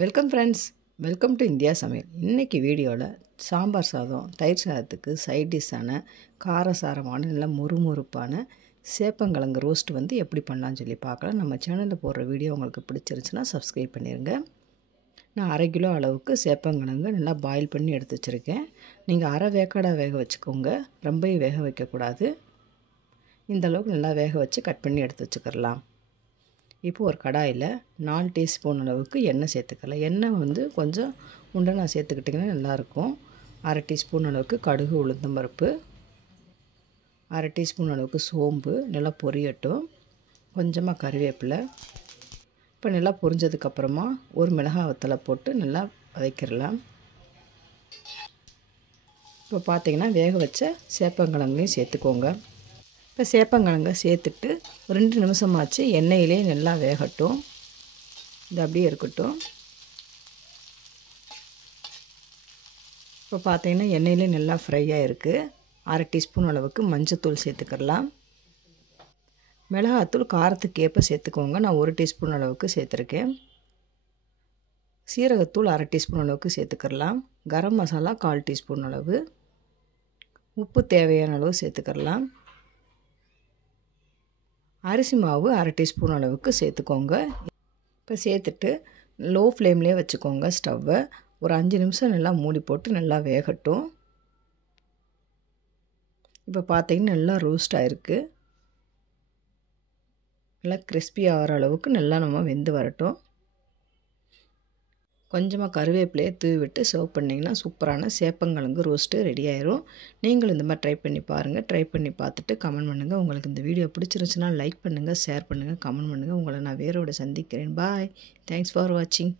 Welcome friends, welcome to India சமையல். இன்றைக்கி வீடியோவில் சாம்பார் சாதம், தயிர் சாதத்துக்கு சைட் டிஷ்ஷான காரசாரமான நல்ல முறுமுறுப்பான சேப்பங்கிழங்கு ரோஸ்ட் எப்படி பண்ணலான்னு சொல்லி பார்க்கலாம். நம்ம சேனலில் போடுற வீடியோ உங்களுக்கு பிடிச்சிருச்சுன்னா சப்ஸ்கிரைப் பண்ணிடுங்க. நான் 1/2 கிலோ அளவுக்கு சேப்பங்கிழங்கு நல்லா பாயில் பண்ணி எடுத்து வச்சுருக்கேன். நீங்கள் அரை வேக்காடாக வேக வச்சுக்கோங்க, ரொம்பவும் வேக வைக்கக்கூடாது. இந்த அளவுக்கு நல்லா வேக வச்சு கட் பண்ணி எடுத்து வச்சுக்கிறலாம். இப்போ ஒரு கடாயில் 4 டீஸ்பூன் அளவுக்கு எண்ணெய் சேர்த்துக்கலாம். எண்ணெய் கொஞ்சம் உண்டை சேர்த்துக்கிட்டிங்கன்னா நல்லாயிருக்கும். 1/2 டீஸ்பூன் அளவுக்கு கடுகு உளுந்தம்பருப்பு, 1/2 டீஸ்பூன் அளவுக்கு சோம்பு நல்லா பொரியட்டும். கொஞ்சமாக கறிவேப்பிலை. இப்போ நல்லா பொரிஞ்சதுக்கப்புறமா ஒரு மிளகாய் வத்தலை போட்டு நல்லா வதக்கிடலாம். இப்போ பார்த்திங்கன்னா வேக வச்ச சேப்பங்கிழங்கையும் சேர்த்துக்கோங்க. இப்போ சேப்பங்கிழங்கை சேர்த்துட்டு 2 நிமிஷமாச்சு எண்ணெயிலே நல்லா வேகட்டும். இது அப்படியே இருக்கட்டும். இப்போ பார்த்திங்கன்னா எண்ணெயிலே நல்லா ஃப்ரையாக இருக்குது. 1/2 டீஸ்பூன் அளவுக்கு மஞ்சத்தூள் சேர்த்துக்கலாம். மிளகாத்தூள் காரத்துக்கு ஏற்ப சேர்த்துக்கோங்க. நான் 1 டீஸ்பூன் அளவுக்கு சேர்த்துருக்கேன். சீரகத்தூள் 1/2 டீஸ்பூன் அளவுக்கு சேர்த்துக்கலாம். கரம் மசாலா 1/4 டீஸ்பூன் அளவு. உப்பு தேவையான அளவு சேர்த்துக்கலாம். அரிசி மாவு 1/2 டீஸ்பூன் அளவுக்கு சேர்த்துக்கோங்க. இப்போ சேர்த்துட்டு லோ ஃப்ளேம்லேயே வச்சுக்கோங்க ஸ்டவ்வை. ஒரு 5 நிமிஷம் நல்லா மூடி போட்டு நல்லா வேகட்டும். இப்போ பார்த்திங்கன்னா நல்லா ரோஸ்ட் ஆகிருக்கு. நல்லா கிறிஸ்பி ஆகிற அளவுக்கு நல்லா நம்ம வெந்து வரட்டும். கொஞ்சமாக கருவேப்பிலையை தூவி விட்டு சர்வ் பண்ணிங்கன்னா சூப்பரான சேப்பங்கிழங்கு ரோஸ்ட்டு ரெடி ஆயிரும். நீங்களும் இந்த மாதிரி ட்ரை பண்ணி பாருங்கள். ட்ரை பண்ணி பார்த்துட்டு கமெண்ட் பண்ணுங்கள். உங்களுக்கு இந்த வீடியோ பிடிச்சிருந்துச்சுன்னா லைக் பண்ணுங்கள், ஷேர் பண்ணுங்கள், கமெண்ட் பண்ணுங்கள். உங்களை நான் வேறோட சந்திக்கிறேன். பாய். தேங்க்ஸ் ஃபார் வாட்சிங்.